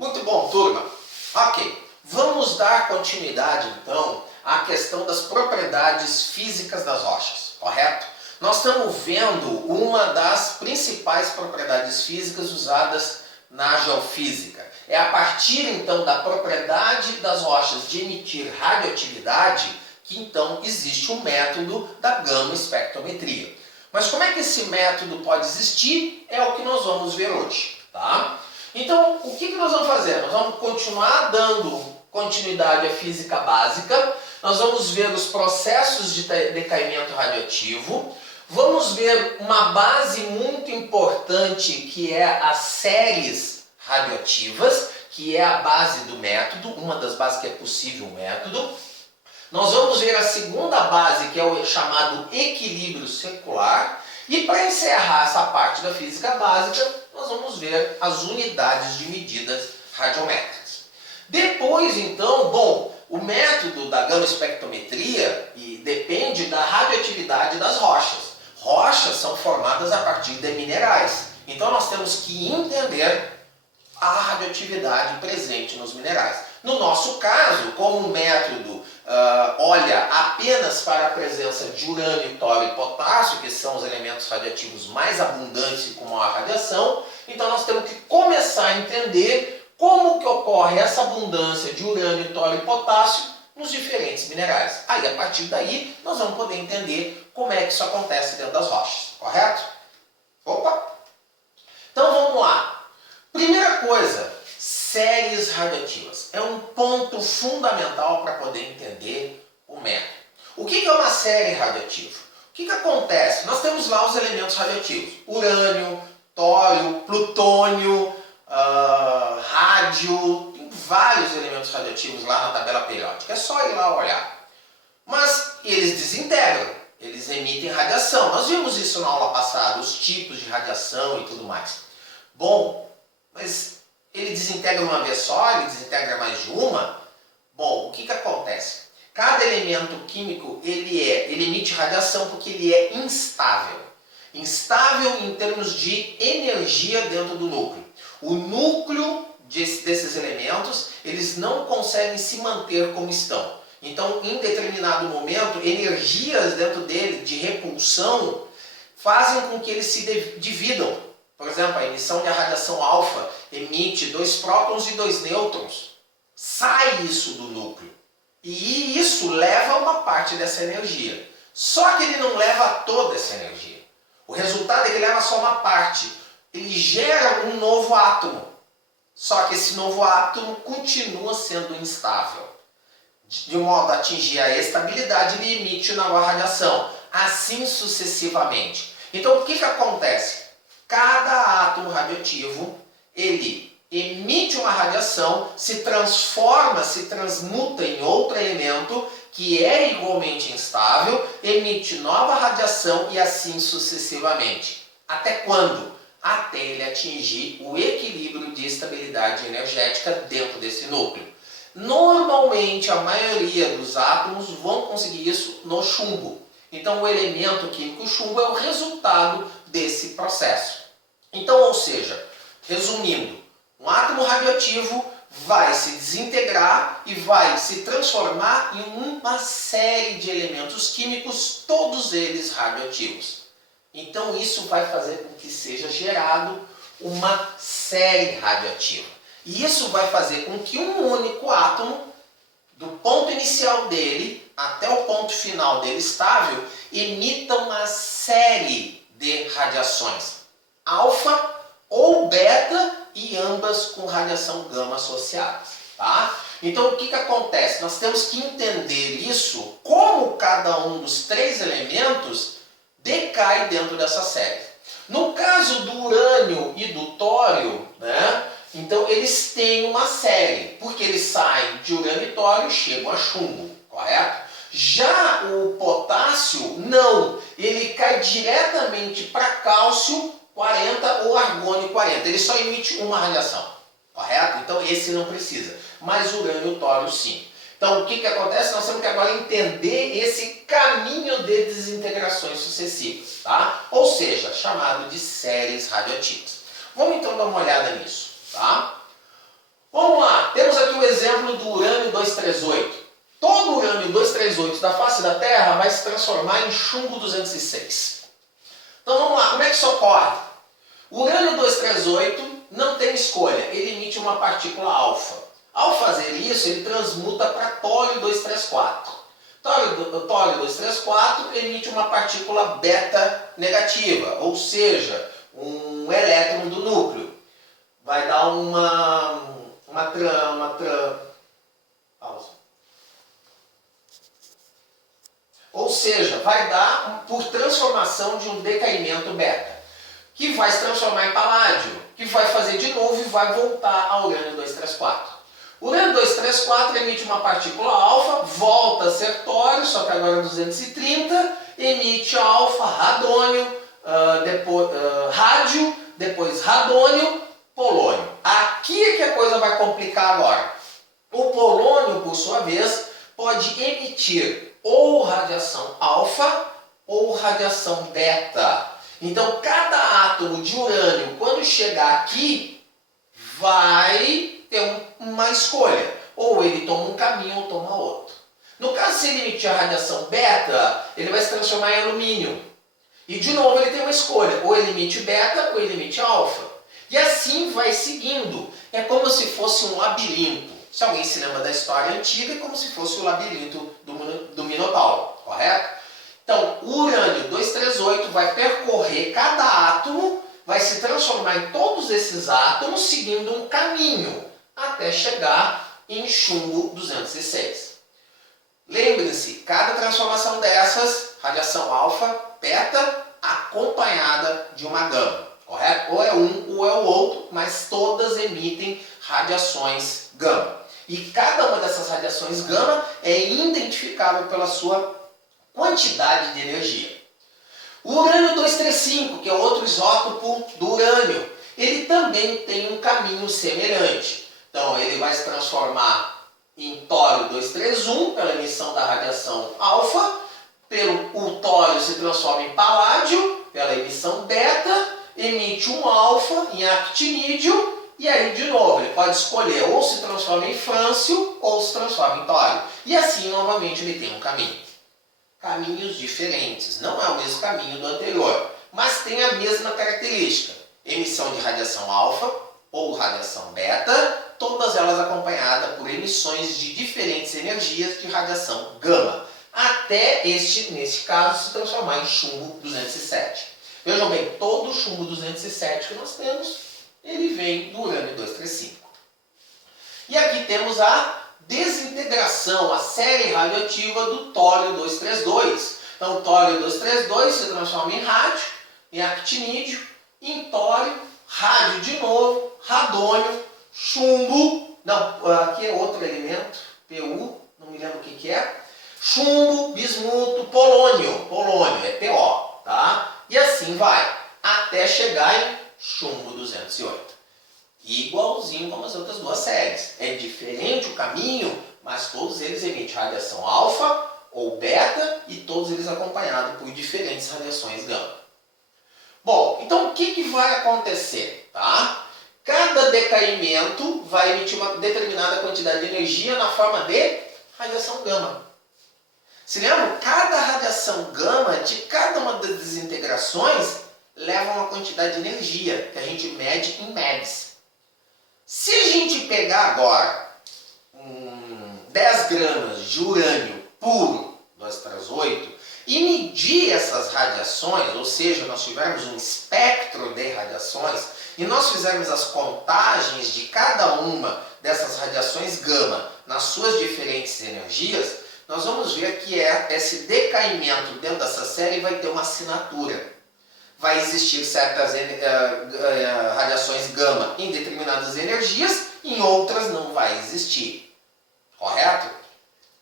Muito bom, turma. Ok, vamos dar continuidade então à questão das propriedades físicas das rochas, correto? Nós estamos vendo uma das principais propriedades físicas usadas na geofísica. É a partir então da propriedade das rochas de emitir radioatividade que então existe o método da gama-espectrometria. Mas como é que esse método pode existir? É o que nós vamos ver hoje, tá? Então, o que nós vamos fazer? Nós vamos continuar dando continuidade à física básica, nós vamos ver os processos de decaimento radioativo, vamos ver uma base muito importante que é as séries radioativas, que é a base do método, uma das bases que é possível o método. Nós vamos ver a segunda base, que é o chamado equilíbrio secular. E para encerrar essa parte da física básica, nós vamos ver as unidades de medidas radiométricas. Depois, então, o método da gama-espectrometria depende da radioatividade das rochas. Rochas são formadas a partir de minerais. Então, nós temos que entender a radioatividade presente nos minerais. No nosso caso, como o método olha apenas para a presença de urânio, tório e potássio, que são os elementos radioativos mais abundantes e com maior radiação, então nós temos que começar a entender como que ocorre essa abundância de urânio, tório e potássio nos diferentes minerais. Aí, a partir daí, nós vamos poder entender como é que isso acontece dentro das rochas, correto? Opa! Então vamos lá. Primeira coisa, séries radioativas. É um ponto fundamental para poder entender o método. O que é uma série radioativa? O que acontece? Nós temos lá os elementos radioativos. Urânio, tório, plutônio, rádio. Tem vários elementos radioativos lá na tabela periódica. É só ir lá olhar. Mas eles desintegram. Eles emitem radiação. Nós vimos isso na aula passada, os tipos de radiação e tudo mais. Mas ele desintegra uma vez só, ele desintegra mais de uma? O que acontece? Cada elemento químico, ele emite radiação porque ele é instável. Instável em termos de energia dentro do núcleo. O núcleo desses elementos, eles não conseguem se manter como estão. Então, em determinado momento, energias dentro dele de repulsão fazem com que eles se dividam. Por exemplo, a emissão de radiação alfa emite 2 prótons e 2 nêutrons. Sai isso do núcleo. E isso leva uma parte dessa energia. Só que ele não leva toda essa energia. O resultado é que ele leva só uma parte. Ele gera um novo átomo. Só que esse novo átomo continua sendo instável. De modo a atingir a estabilidade, ele emite nova radiação. Assim sucessivamente. Então, o que acontece? Cada átomo radioativo, ele emite uma radiação, se transforma, se transmuta em outro elemento que é igualmente instável, emite nova radiação e assim sucessivamente. Até quando? Até ele atingir o equilíbrio de estabilidade energética dentro desse núcleo. Normalmente, a maioria dos átomos vão conseguir isso no chumbo. Então, o elemento químico chumbo é o resultado desse processo. Então, ou seja, resumindo, um átomo radioativo vai se desintegrar e vai se transformar em uma série de elementos químicos, todos eles radioativos. Então, isso vai fazer com que seja gerado uma série radioativa. E isso vai fazer com que um único átomo, do ponto inicial dele até o ponto final dele estável, emita uma série de radiações. Alfa ou beta e ambas com radiação gama associadas, tá? Então o que acontece? Nós temos que entender isso, como cada um dos 3 elementos decai dentro dessa série. No caso do urânio e do tório, então eles têm uma série, porque eles saem de urânio e tório e chegam a chumbo, correto? Já o potássio, não, ele cai diretamente para cálcio 40 ou argônio 40. Ele só emite uma radiação, correto? Então esse não precisa. Mas o urânio e o tório sim. Então o que acontece? Nós temos que agora entender esse caminho de desintegrações sucessivas, tá? Ou seja, chamado de séries radioativas. Vamos então dar uma olhada nisso, tá? Vamos lá, temos aqui o exemplo do urânio 238. Todo urânio 238 da face da Terra vai se transformar em chumbo 206. Então vamos lá, como é que isso ocorre? O urânio 238 não tem escolha, ele emite uma partícula alfa. Ao fazer isso, ele transmuta para tório 234. Tório 234 emite uma partícula beta negativa, ou seja, um elétron do núcleo. Vai dar ou seja, vai dar por transformação de um decaimento beta, que vai se transformar em paládio, que vai fazer de novo e vai voltar ao urânio 234. O urânio 234 emite uma partícula alfa, volta a ser tório, só que agora 230, emite alfa, radônio, rádio, depois radônio, polônio. Aqui é que a coisa vai complicar agora. O polônio, por sua vez, pode emitir ou radiação alfa ou radiação beta. Então, cada átomo de urânio, quando chegar aqui, vai ter uma escolha. Ou ele toma um caminho ou toma outro. No caso, se ele emitir a radiação beta, ele vai se transformar em alumínio. E, de novo, ele tem uma escolha. Ou ele emite beta ou ele emite alfa. E assim vai seguindo. É como se fosse um labirinto. Se alguém se lembra da história antiga, é como se fosse o labirinto do Minotauro, correto? Então, o urânio 238 vai percorrer cada átomo, vai se transformar em todos esses átomos, seguindo um caminho, até chegar em chumbo 206. Lembre-se, cada transformação dessas, radiação alfa, beta, acompanhada de uma gama, correto? Ou é um ou é o outro, mas todas emitem radiações gama. E cada uma dessas radiações gama é identificável pela sua quantidade de energia. O urânio 235, que é outro isótopo do urânio, ele também tem um caminho semelhante. Então ele vai se transformar em tório 231 pela emissão da radiação alfa, o tório se transforma em paládio pela emissão beta, emite um alfa em actinídeo. E aí, de novo, ele pode escolher ou se transforma em frâncio ou se transforma em tório. E assim, novamente, ele tem um caminho. Caminhos diferentes. Não é o mesmo caminho do anterior, mas tem a mesma característica. Emissão de radiação alfa ou radiação beta, todas elas acompanhadas por emissões de diferentes energias de radiação gama. Até nesse caso, se transformar em chumbo 207. Vejam bem, todo o chumbo 207 que nós temos, ele vem do urânio 235. E aqui temos a desintegração, a série radioativa do tório 232. Então, o tório 232 se transforma em rádio, em actinídeo, em tório, rádio de novo, radônio, chumbo, não, aqui é outro elemento, PU, não me lembro o que é, chumbo, bismuto, polônio é PO, tá? E assim vai, até chegar em chumbo 208. Igualzinho como as outras duas séries. É diferente o caminho, mas todos eles emitem radiação alfa ou beta e todos eles acompanhados por diferentes radiações gama. Bom, então o que vai acontecer? Tá? Cada decaimento vai emitir uma determinada quantidade de energia na forma de radiação gama. Se lembram? Cada radiação gama de cada uma das desintegrações leva uma quantidade de energia que a gente mede em MEDs. Se a gente pegar agora 10 gramas de urânio puro 238 e medir essas radiações, ou seja, nós tivermos um espectro de radiações e nós fizermos as contagens de cada uma dessas radiações gama nas suas diferentes energias, nós vamos ver que esse decaimento dentro dessa série vai ter uma assinatura. Vai existir certas radiações gama em determinadas energias, em outras não vai existir. Correto?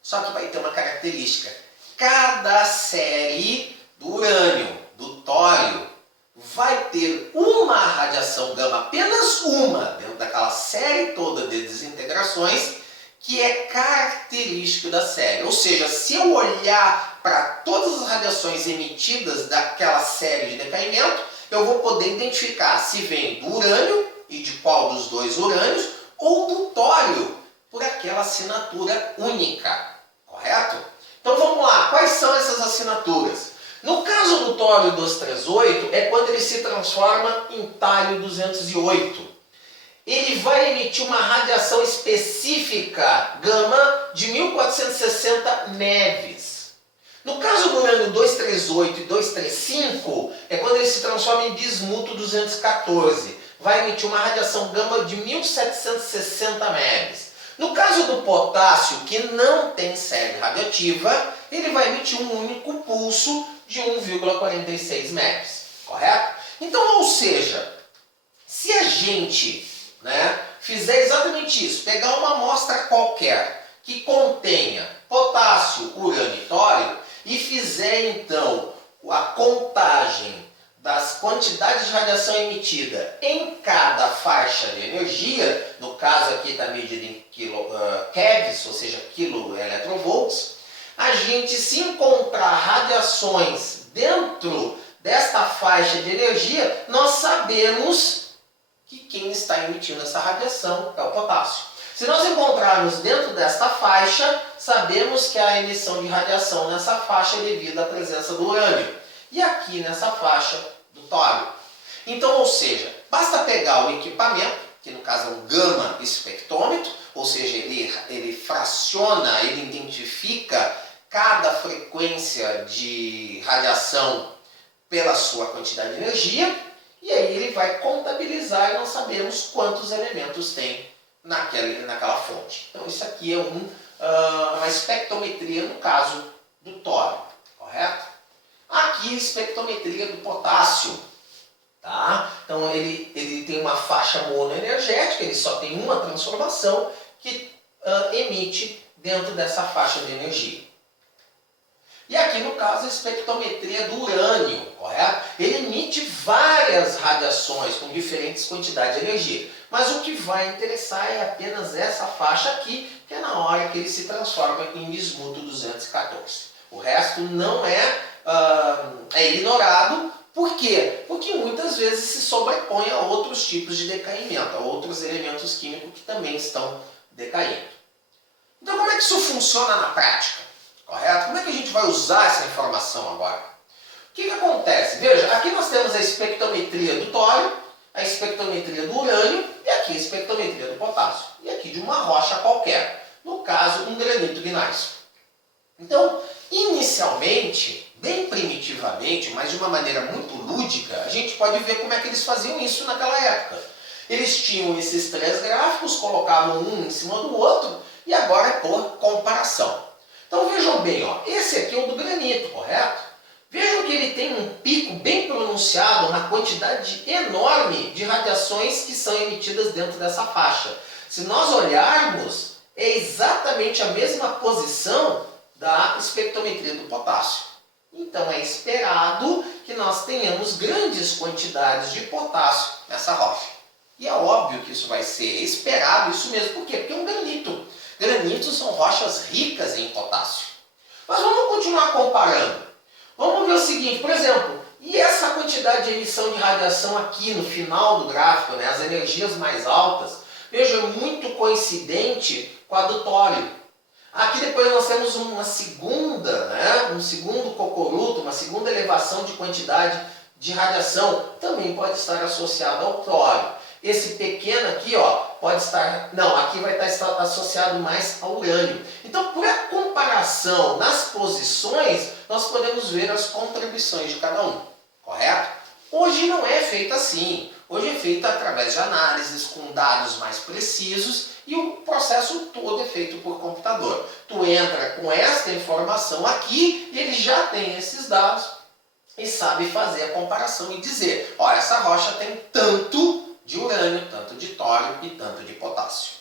Só que vai ter uma característica. Cada série do urânio, do tório, vai ter uma radiação gama, apenas uma, dentro daquela série toda de desintegrações, que é característico da série. Ou seja, se eu olhar para todas as radiações emitidas daquela série de decaimento, eu vou poder identificar se vem do urânio e de qual dos dois urânios, ou do tório, por aquela assinatura única, correto? Então vamos lá, quais são essas assinaturas? No caso do tório 238, é quando ele se transforma em talho 208. Ele vai emitir uma radiação específica, gama, de 1460 MeV. No caso do urânio 238 e 235, é quando ele se transforma em bismuto 214. Vai emitir uma radiação gama de 1760 MeV. No caso do potássio, que não tem série radioativa, ele vai emitir um único pulso de 1,46 MeV, correto? Então, ou seja, se a gente fizer exatamente isso, pegar uma amostra qualquer que contenha potássio, urânio e tório e fizer então a contagem das quantidades de radiação emitida em cada faixa de energia, no caso aqui está medida em keVs, ou seja, kV, a gente, se encontrar radiações dentro desta faixa de energia, nós sabemos que quem está emitindo essa radiação é o potássio. Se nós encontrarmos dentro desta faixa, sabemos que a emissão de radiação nessa faixa é devido à presença do urânio. E aqui nessa faixa do tório. Então, ou seja, basta pegar o equipamento, que no caso é um gama espectrômetro, ou seja, ele fraciona, ele identifica cada frequência de radiação pela sua quantidade de energia, e aí ele vai contabilizar e nós sabemos quantos elementos tem naquela fonte. Então isso aqui é uma espectrometria no caso do tório, correto? Aqui espectrometria do potássio. Tá? Então ele tem uma faixa monoenergética, ele só tem uma transformação que emite dentro dessa faixa de energia. E aqui no caso a espectrometria do urânio, correto? Ele emite várias radiações com diferentes quantidades de energia. Mas o que vai interessar é apenas essa faixa aqui, que é na hora que ele se transforma em bismuto 214. O resto não é ignorado. Por quê? Porque muitas vezes se sobrepõe a outros tipos de decaimento, a outros elementos químicos que também estão decaindo. Então como é que isso funciona na prática? Correto? Como é que a gente vai usar essa informação agora? O que acontece? Veja, aqui nós temos a espectrometria do tório, a espectrometria do urânio e aqui a espectrometria do potássio. E aqui de uma rocha qualquer, no caso um granito gneiss. Então, inicialmente, bem primitivamente, mas de uma maneira muito lúdica, a gente pode ver como é que eles faziam isso naquela época. Eles tinham esses três gráficos, colocavam um em cima do outro e agora é por comparação. Então vejam bem, ó, esse aqui é o do granito, correto? Vejam que ele tem um pico bem pronunciado na quantidade enorme de radiações que são emitidas dentro dessa faixa. Se nós olharmos, é exatamente a mesma posição da espectrometria do potássio. Então é esperado que nós tenhamos grandes quantidades de potássio nessa rocha. E é óbvio que isso vai ser esperado, isso mesmo. Por quê? Porque é um granito. Granitos são rochas ricas em potássio. Mas vamos continuar comparando. Vamos ver o seguinte, por exemplo, e essa quantidade de emissão de radiação aqui no final do gráfico, as energias mais altas, veja, é muito coincidente com a do tório. Aqui depois nós temos uma segunda, um segundo cocoruto, uma segunda elevação de quantidade de radiação, também pode estar associado ao tório. Esse pequeno aqui, pode estar... Não, aqui vai estar associado mais ao urânio. Então, por a comparação nas posições, nós podemos ver as contribuições de cada um. Correto? Hoje não é feito assim. Hoje é feito através de análises com dados mais precisos e o processo todo é feito por computador. Tu entra com esta informação aqui e ele já tem esses dados e sabe fazer a comparação e dizer, ó, essa rocha tem tanto de urânio, tanto de tório e tanto de potássio.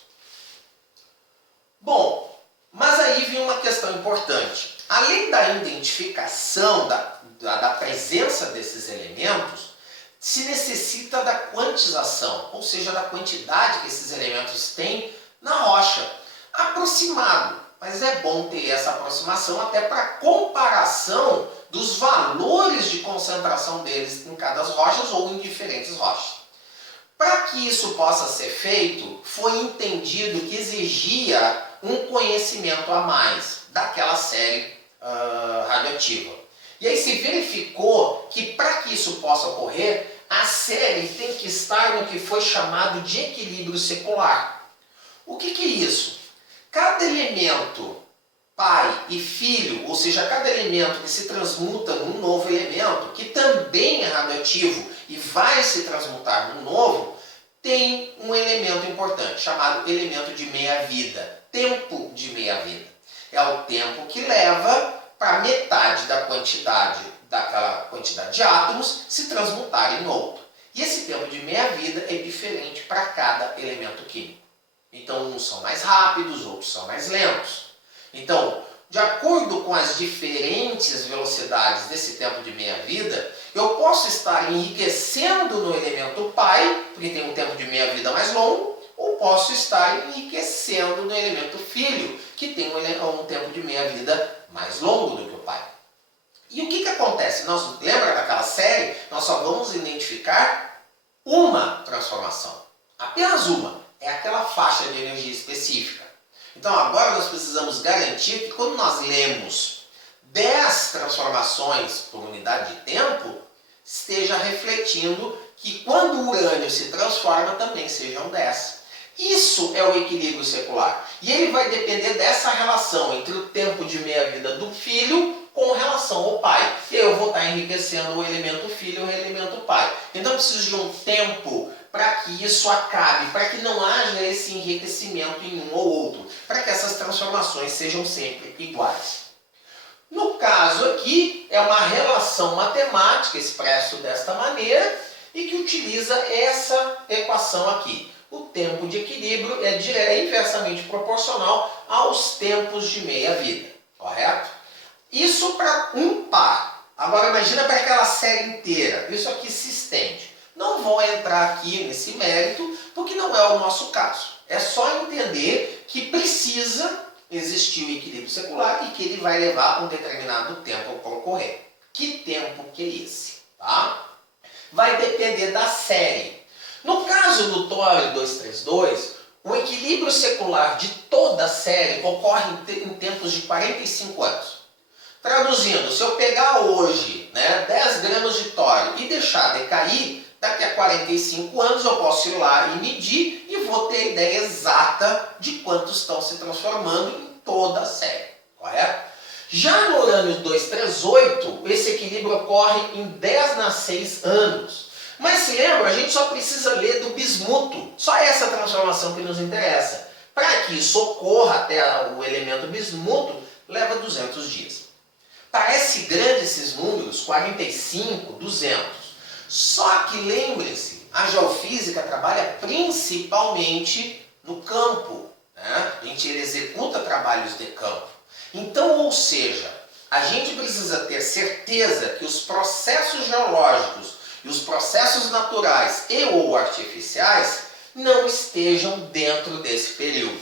Bom, mas aí vem uma questão importante. Além da identificação da presença desses elementos, se necessita da quantização, ou seja, da quantidade que esses elementos têm na rocha. Aproximado, mas é bom ter essa aproximação até para comparação dos valores de concentração deles em cada rochas ou em diferentes rochas. Para que isso possa ser feito, foi entendido que exigia um conhecimento a mais daquela série radioativa. E aí se verificou que para que isso possa ocorrer, a série tem que estar no que foi chamado de equilíbrio secular. O que é isso? Cada elemento pai e filho, ou seja, cada elemento que se transmuta num novo elemento, que também é radioativo e vai se transmutar num novo, tem um elemento importante, chamado elemento de meia-vida, tempo de meia-vida. É o tempo que leva para metade daquela quantidade de átomos se transmutar em outro. E esse tempo de meia-vida é diferente para cada elemento químico. Então, uns são mais rápidos, outros são mais lentos. Então, de acordo com as diferentes velocidades desse tempo de meia-vida, eu posso estar enriquecendo no elemento pai, porque tem um tempo de meia-vida mais longo, ou posso estar enriquecendo no elemento filho, que tem um tempo de meia-vida mais longo do que o pai. E o que acontece? Lembra daquela série? Nós só vamos identificar uma transformação. Apenas uma. É aquela faixa de energia específica. Então agora nós precisamos garantir que quando nós lemos 10 transformações por unidade de tempo, esteja refletindo que quando o urânio se transforma também sejam 10. Isso é o equilíbrio secular. E ele vai depender dessa relação entre o tempo de meia-vida do filho com relação ao pai. E eu vou estar enriquecendo o elemento filho e o elemento pai. Então eu preciso de um tempo para que isso acabe, para que não haja esse enriquecimento em um ou outro, para que essas transformações sejam sempre iguais. No caso aqui, é uma relação matemática expressa desta maneira e que utiliza essa equação aqui. O tempo de equilíbrio é inversamente proporcional aos tempos de meia-vida, correto? Isso para um par. Agora imagina para aquela série inteira. Isso aqui se estende. Não vou entrar aqui nesse mérito, porque não é o nosso caso. É só entender que precisa existir o equilíbrio secular e que ele vai levar um determinado tempo para ocorrer. Que tempo que é esse? Tá? Vai depender da série. No caso do tório 232, o equilíbrio secular de toda a série ocorre em tempos de 45 anos. Traduzindo, se eu pegar hoje 10 gramas de tório e deixar decair, daqui a 45 anos eu posso ir lá e medir e vou ter a ideia exata de quantos estão se transformando em toda a série, correto? Já no urânio 238, esse equilíbrio ocorre em 10⁶ anos. Mas se lembra, a gente só precisa ler do bismuto, só essa transformação que nos interessa. Para que isso ocorra até o elemento bismuto, leva 200 dias. Parece grande esses números, 45, 200. Só que lembre-se, a geofísica trabalha principalmente no campo. A gente executa trabalhos de campo. Então, ou seja, a gente precisa ter certeza que os processos geológicos e os processos naturais e ou artificiais não estejam dentro desse período.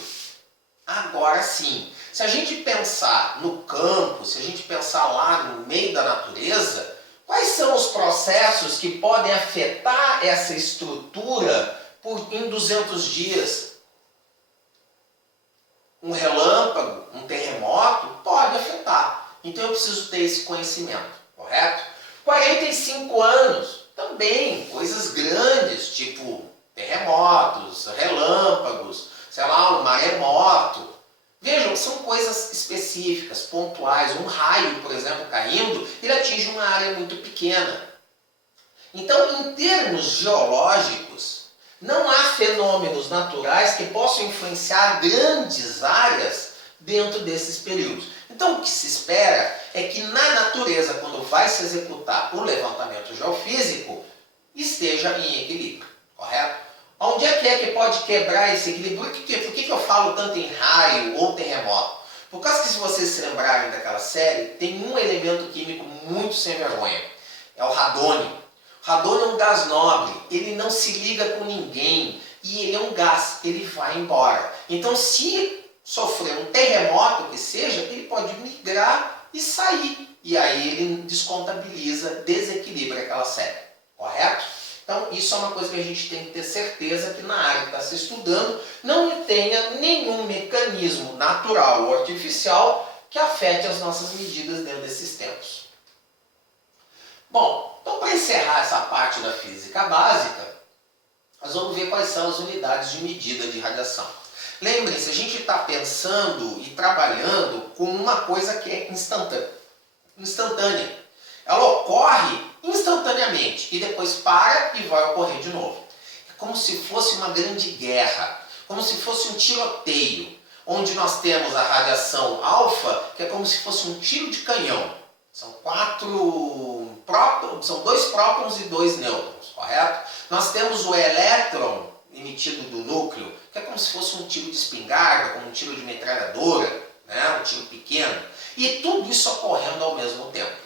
Agora sim, se a gente pensar no campo, se a gente pensar lá no meio da natureza, quais são os processos que podem afetar essa estrutura em 200 dias? Um relâmpago, um terremoto, pode afetar. Então eu preciso ter esse conhecimento, correto? 45 anos, também, coisas grandes, tipo terremotos, relâmpagos, sei lá, um maremoto. Vejam, são coisas específicas, pontuais. Um raio, por exemplo, caindo, ele atinge uma área muito pequena. Então, em termos geológicos, não há fenômenos naturais que possam influenciar grandes áreas dentro desses períodos. Então, o que se espera é que na natureza, quando vai se executar o levantamento geofísico, esteja em equilíbrio, correto? Onde é que pode quebrar esse equilíbrio? Por que eu falo tanto em raio ou terremoto? Por causa que, se vocês se lembrarem daquela série, tem um elemento químico muito sem vergonha. É o radônio. O radônio é um gás nobre, ele não se liga com ninguém e ele é um gás, ele vai embora. Então, se sofrer um terremoto que seja, ele pode migrar e sair. E aí ele descontabiliza, desequilibra aquela série, correto? Então, isso é uma coisa que a gente tem que ter certeza que na área que está se estudando não tenha nenhum mecanismo natural ou artificial que afete as nossas medidas dentro desses tempos. Bom, então para encerrar essa parte da física básica, nós vamos ver quais são as unidades de medida de radiação. Lembrem-se, a gente está pensando e trabalhando com uma coisa que é instantânea. Ela ocorre instantaneamente e depois para e vai ocorrer de novo. É como se fosse uma grande guerra, como se fosse um tiroteio, onde nós temos a radiação alfa, que é como se fosse um tiro de canhão. São dois prótons e dois nêutrons, correto? Nós temos o elétron emitido do núcleo, que é como se fosse um tiro de espingarda, como um tiro de metralhadora, né? Um tiro pequeno. E tudo isso ocorrendo ao mesmo tempo.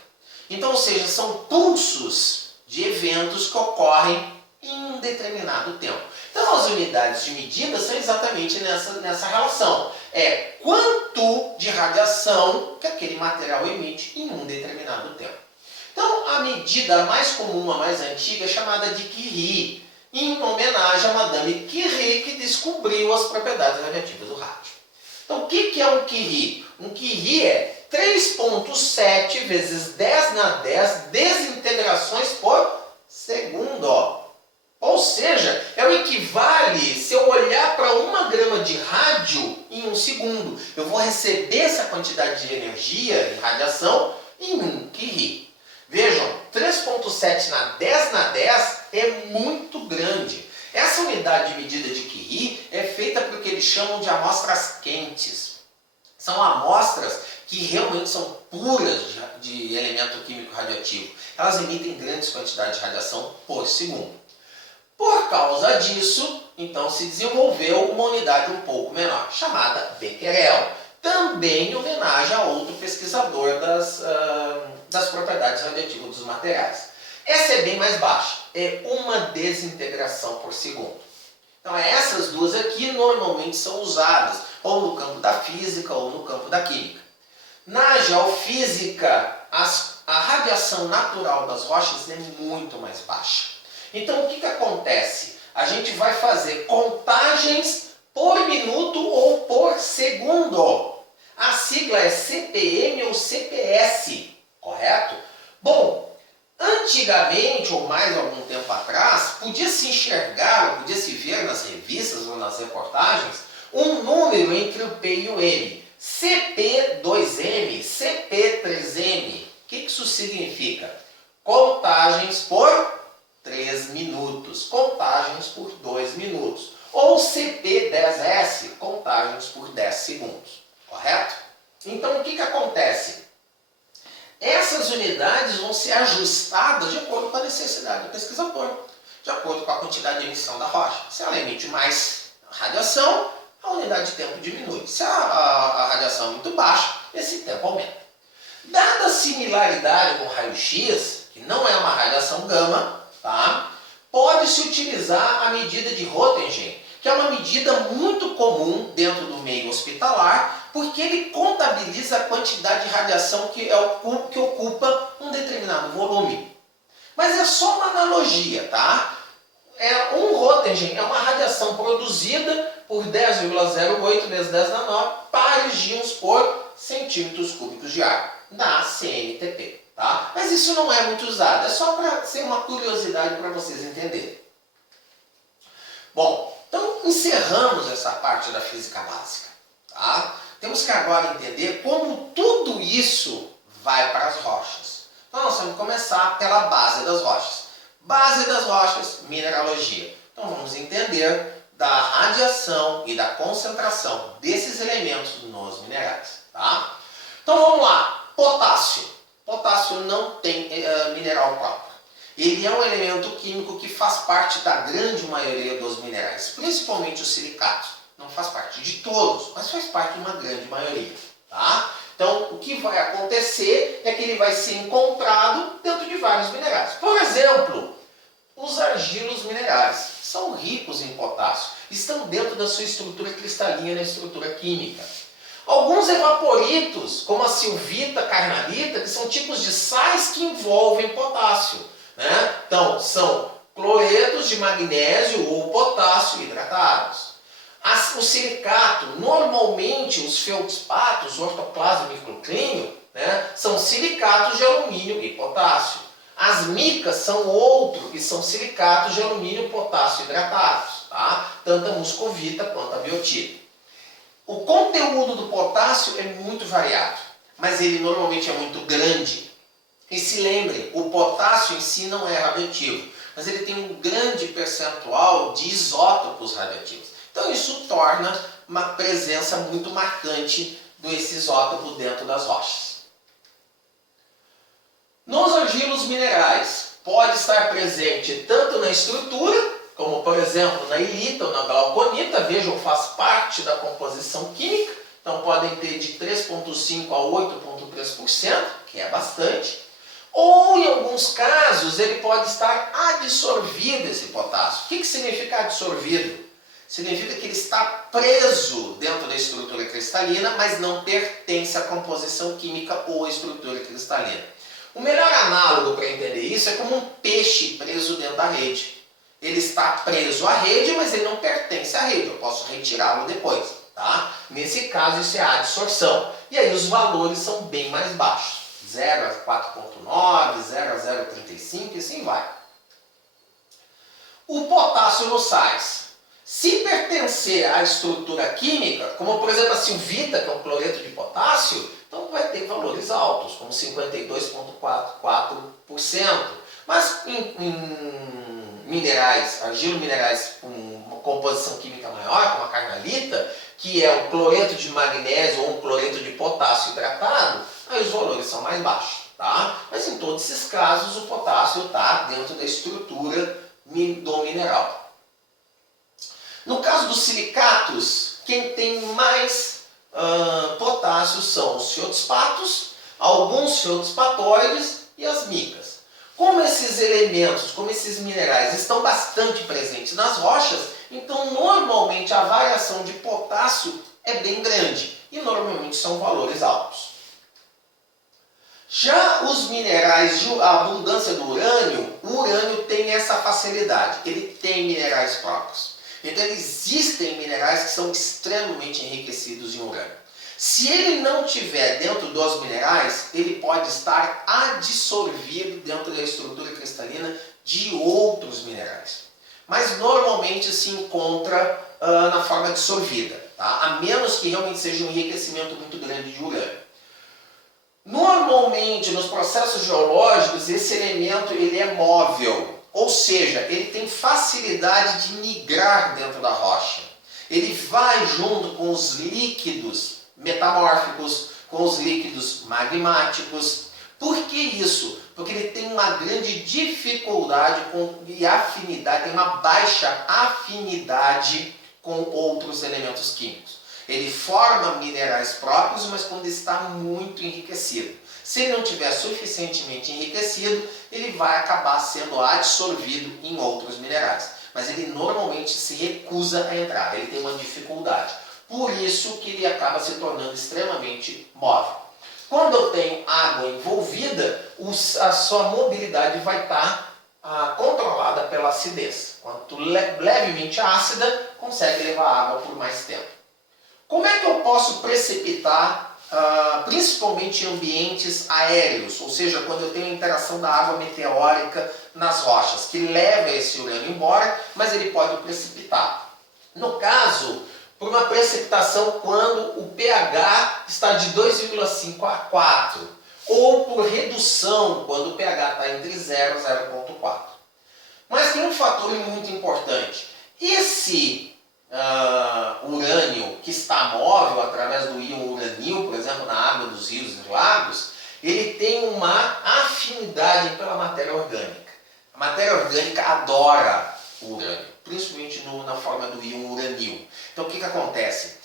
Então, ou seja, são pulsos de eventos que ocorrem em um determinado tempo. Então, as unidades de medida são exatamente nessa relação. É quanto de radiação que aquele material emite em um determinado tempo. Então, a medida mais comum, a mais antiga, é chamada de Curie, em homenagem a Madame Curie, que descobriu as propriedades radiativas do rádio. Então, o que é um Curie? Um Curie é 3,7 vezes 10 na 10 desintegrações por segundo. Ou seja, é o equivale, se eu olhar para 1 grama de rádio em 1 segundo, eu vou receber essa quantidade de energia, de radiação, em 1 Curie. Vejam, 3,7 na 10 é muito grande. Essa unidade de medida de Curie é feita por o que eles chamam de amostras quentes. São amostras que realmente são puras de elemento químico radioativo. Elas emitem grandes quantidades de radiação por segundo. Por causa disso, então se desenvolveu uma unidade um pouco menor, chamada Becquerel. Também em homenagem a outro pesquisador das propriedades radioativas dos materiais. Essa é bem mais baixa, é 1 desintegração por segundo. Então essas duas aqui normalmente são usadas ou no campo da física ou no campo da química. Na geofísica, a radiação natural das rochas é muito mais baixa. Então o que acontece? A gente vai fazer contagens por minuto ou por segundo. A sigla é CPM ou CPS, correto? Bom, antigamente, ou mais algum tempo atrás, podia se enxergar, ou podia se ver nas revistas ou nas reportagens, um número entre o P e o M. CP2M, CP3M. O que isso significa? Contagens por 3 minutos, contagens por 2 minutos. Ou CP10S, contagens por 10 segundos. Correto? Então o que acontece? Essas unidades vão ser ajustadas de acordo com a necessidade do pesquisador, de acordo com a quantidade de emissão da rocha. Se ela emite mais radiação, a unidade de tempo diminui. Se a radiação é muito baixa, esse tempo aumenta. Dada a similaridade com o raio-x, que não é uma radiação gama, tá? Pode-se utilizar a medida de Röntgen, que é uma medida muito comum dentro do meio hospitalar, porque ele contabiliza a quantidade de radiação que ocupa um determinado volume. Mas é só uma analogia, tá? Um Röntgen é uma radiação produzida por 10,08 vezes 10 na 9 pares de íons por centímetros cúbicos de ar, na CNTP. Tá? Mas isso não é muito usado, é só para ser uma curiosidade para vocês entenderem. Bom, então encerramos essa parte da física básica. Tá? Temos que agora entender como tudo isso vai para as rochas. Então nós vamos começar pela base das rochas. Base das rochas, mineralogia. Então vamos entender da radiação e da concentração desses elementos nos minerais. Tá? Então vamos lá, potássio. Potássio não tem mineral próprio. Ele é um elemento químico que faz parte da grande maioria dos minerais, principalmente os silicatos. Não faz parte de todos, mas faz parte de uma grande maioria. Tá? Então, o que vai acontecer é que ele vai ser encontrado dentro de vários minerais. Por exemplo, os argilos minerais são ricos em potássio, estão dentro da sua estrutura cristalina, na estrutura química. Alguns evaporitos, como a silvita, carnalita, que são tipos de sais que envolvem potássio. Né? Então, são cloretos de magnésio ou potássio hidratados. O silicato, normalmente os feldspatos, ortoclasma e microclínio, né, são silicatos de alumínio e potássio. As micas são outro, que são silicatos de alumínio e potássio hidratados, tá? Tanto a muscovita quanto a biotita. O conteúdo do potássio é muito variado, mas ele normalmente é muito grande. E se lembrem, o potássio em si não é radioativo, mas ele tem um grande percentual de isótopos radioativos. Então isso torna uma presença muito marcante desse isótopo dentro das rochas. Nos argilos minerais, pode estar presente tanto na estrutura, como por exemplo na ilita ou na glauconita, vejam, faz parte da composição química, então podem ter de 3,5% a 8,3%, que é bastante. Ou, em alguns casos, ele pode estar adsorvido, esse potássio. O que significa adsorvido? Significa que ele está preso dentro da estrutura cristalina, mas não pertence à composição química ou à estrutura cristalina. O melhor análogo para entender isso é como um peixe preso dentro da rede. Ele está preso à rede, mas ele não pertence à rede. Eu posso retirá-lo depois, tá? Nesse caso, isso é a adsorção. E aí os valores são bem mais baixos. 0 a 4,9, 0 a 0,35 e assim vai. O potássio nos sais. Se pertencer à estrutura química, como por exemplo a silvita, que é um cloreto de potássio, então vai ter valores altos, como 52,44%. Mas em minerais, argilo-minerais com uma composição química maior, como a carnalita, que é um cloreto de magnésio ou um cloreto de potássio hidratado, aí os valores são mais baixos, tá? Mas em todos esses casos o potássio está dentro da estrutura do mineral. No caso dos silicatos, quem tem mais potássio são os feldspatos, alguns feldspatoides e as micas. Como esses elementos, como esses minerais estão bastante presentes nas rochas, então normalmente a variação de potássio é bem grande e normalmente são valores altos. Já os minerais, a abundância do urânio, o urânio tem essa facilidade, ele tem minerais próprios. Então existem minerais que são extremamente enriquecidos em urânio. Se ele não tiver dentro dos minerais, ele pode estar adsorvido dentro da estrutura cristalina de outros minerais. Mas normalmente se encontra na forma dissolvida, tá? A menos que realmente seja um enriquecimento muito grande de urânio. Normalmente nos processos geológicos esse elemento ele é móvel. Ou seja, ele tem facilidade de migrar dentro da rocha. Ele vai junto com os líquidos metamórficos, com os líquidos magmáticos. Por que isso? Porque ele tem uma grande dificuldade e afinidade, tem uma baixa afinidade com outros elementos químicos. Ele forma minerais próprios, mas quando está muito enriquecido. Se ele não estiver suficientemente enriquecido, ele vai acabar sendo adsorvido em outros minerais. Mas ele normalmente se recusa a entrar, ele tem uma dificuldade. Por isso que ele acaba se tornando extremamente móvel. Quando eu tenho água envolvida, a sua mobilidade vai estar controlada pela acidez. Quanto levemente ácida, consegue levar a água por mais tempo. Como é que eu posso precipitar, principalmente em ambientes aéreos, ou seja, quando eu tenho a interação da água meteórica nas rochas, que leva esse urânio embora, mas ele pode precipitar. No caso, por uma precipitação quando o pH está de 2,5 a 4, ou por redução quando o pH está entre 0 e 0,4. Mas tem um fator muito importante. Esse urânio que está móvel através do íon uranil, por exemplo, na água dos rios e lagos, ele tem uma afinidade pela matéria orgânica. A matéria orgânica adora o urânio, principalmente na forma do íon uranil. Então o que acontece?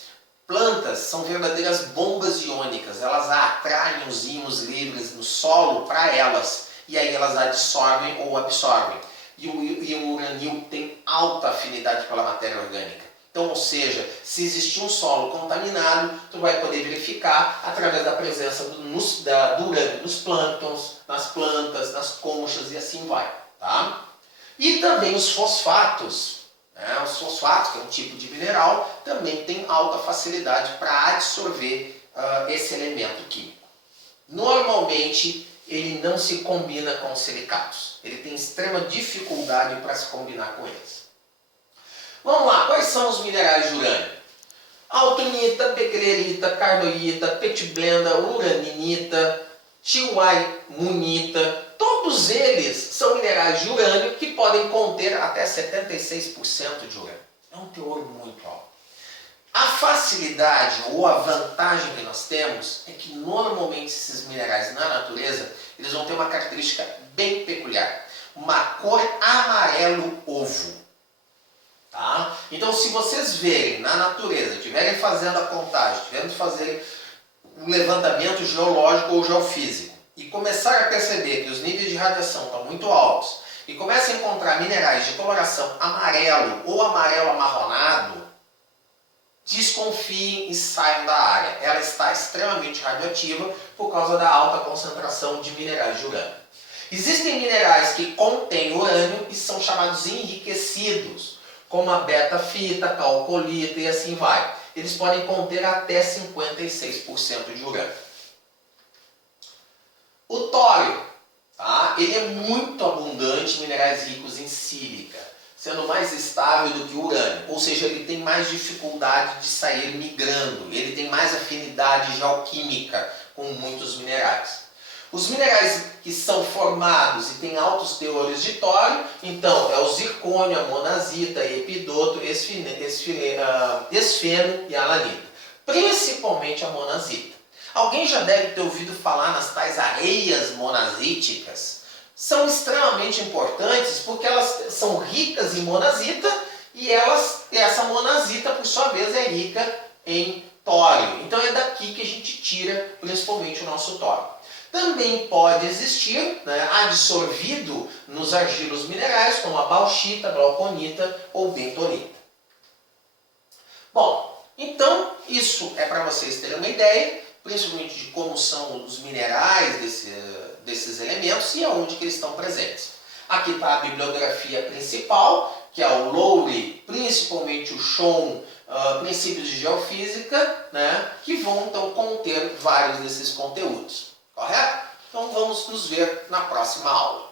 Plantas são verdadeiras bombas iônicas, elas atraem os íons livres no solo para elas, e aí elas adsorvem ou absorvem. E o íon uranil tem alta afinidade pela matéria orgânica. Então, ou seja, se existir um solo contaminado, tu vai poder verificar através da presença do urânio nos plânctons, nas plantas, nas conchas e assim vai. Tá? E também os fosfatos. Os fosfatos, que é um tipo de mineral, também tem alta facilidade para absorver esse elemento químico. Normalmente, ele não se combina com os silicatos. Ele tem extrema dificuldade para se combinar com eles. Vamos lá, quais são os minerais de urânio? Autunita, becquerelita, carnotita, petiblenda, uraninita, tiwaimunita. Todos eles são minerais de urânio que podem conter até 76% de urânio. É um teor muito alto. A facilidade ou a vantagem que nós temos é que normalmente esses minerais na natureza eles vão ter uma característica bem peculiar. Uma cor amarelo ovo. Tá? Então se vocês verem na natureza, estiverem fazendo a contagem, estiverem fazendo um levantamento geológico ou geofísico e começar a perceber que os níveis de radiação estão muito altos e começam a encontrar minerais de coloração amarelo ou amarelo amarronado, desconfiem e saiam da área. Ela está extremamente radioativa por causa da alta concentração de minerais de urânio. Existem minerais que contêm urânio e são chamados enriquecidos, como a beta-fita, calcolita e assim vai. Eles podem conter até 56% de urânio. O tório, tá? Ele é muito abundante em minerais ricos em sílica, sendo mais estável do que o urânio, ou seja, ele tem mais dificuldade de sair migrando, ele tem mais afinidade geoquímica com muitos minerais. Os minerais que são formados e têm altos teores de tório, então é o zircônio, a monazita, epidoto, esfeno e alanita, principalmente a monazita. Alguém já deve ter ouvido falar nas tais areias monazíticas. São extremamente importantes porque elas são ricas em monazita e essa monazita, por sua vez, é rica em tório. Então é daqui que a gente tira principalmente o nosso tório. Também pode existir, adsorvido nos argilos minerais, como a bauxita, glauconita ou bentonita. Bom, então isso é para vocês terem uma ideia, principalmente de como são os minerais desses elementos e aonde que eles estão presentes. Aqui está a bibliografia principal, que é o Lowry, principalmente o Schoen, princípios de geofísica, que vão então conter vários desses conteúdos. Correto? Então vamos nos ver na próxima aula.